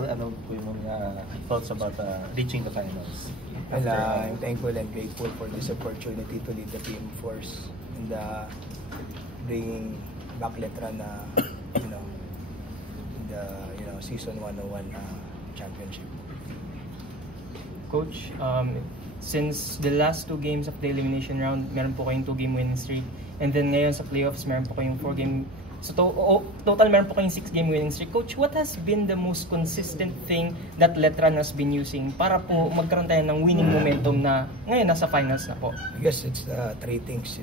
Ano po yung mga thoughts about reaching the finals? Well, I'm thankful and grateful for this opportunity to lead the team force and bringing back Letra na in the season 101 championship. Coach, since the last two games of the elimination round, meron po kayong 2-game winning streak, and then ngayon sa playoffs, meron po kayong 4-game. So total meron po kayong 6-game winning streak. Coach, what has been the most consistent thing that Letran has been using para po magkaroon tayo ng winning momentum na ngayon nasa finals na po? I guess it's three things,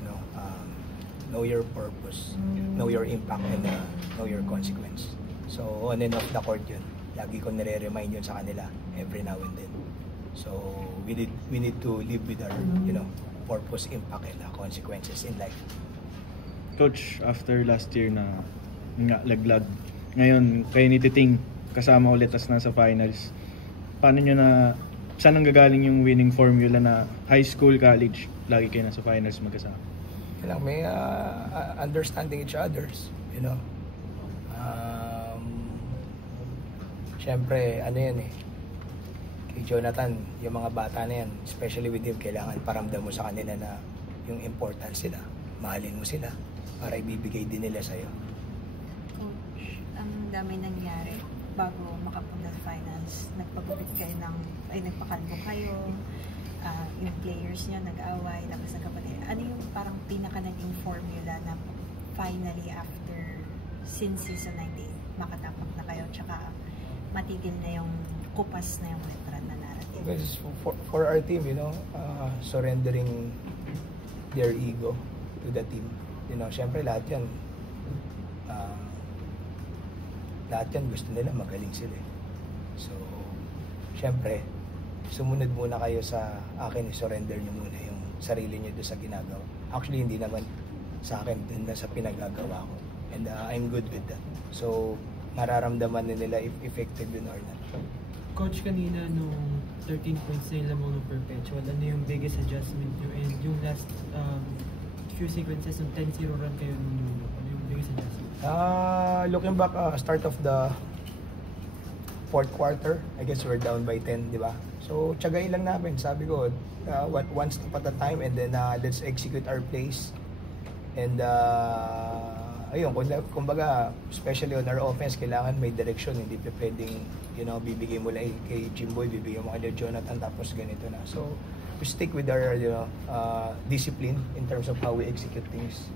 know your purpose, know your impact, and know your consequence. So on and off the court yun. Lagi ko nire-remind yun sa kanila every now and then. So we need to live with our purpose, impact, and consequences in life. Coach, after last year na nga laglag, ngayon kayo ni Titing kasama ulit as nasa finals. Paano nyo saan ang gagaling yung winning formula na high school, college, lagi kayo nasa finals magkasama? May understanding each others, Siyempre, yan kay Jonathan, yung mga bata na yan, especially with him, kailangan paramdam mo sa kanila na yung importance sila, mahalin mo sila, para ibibigay din nila sa'yo. Coach, ang dami nangyari bago makapunta sa finals. Nagpagupit kayo nagpakalbo kayo, yung players nyo nag-away, labas ng kapatid. Ano yung parang pinaka naging formula na finally after since season 98, makatapak na kayo, tsaka matigil na yung kupas na yung Letran na narrative? Because for our team, surrendering their ego to the team. Siyempre lahat yan gusto nila magaling sila. So, siyempre, sumunod muna kayo sa akin, surrender nyo muna yung sarili nyo doon sa ginagawa. Actually, hindi naman sa akin, din na sa pinagagawa ko. And I'm good with that. So, nararamdaman nila if effective yun or not. Coach, kanina nung 13 points na yung lamang ng Perpetual, ano yung biggest adjustment nyo? And yung last few sequences ng 10-0 run kayo nung Euro, ano yung biggest adjustment? Looking back, start of the fourth quarter, I guess we're down by 10, di ba? So, tiyagain lang namin. Sabi ko, one step at a time, and then let's execute our plays. And ayun, kumbaga, especially on our offense, kailangan may direction. Hindi pa pwedeng, bibigay mo lang kay Jimboy, bibigay mo kay Jonathan, tapos ganito na. So, we stick with our discipline in terms of how we execute things.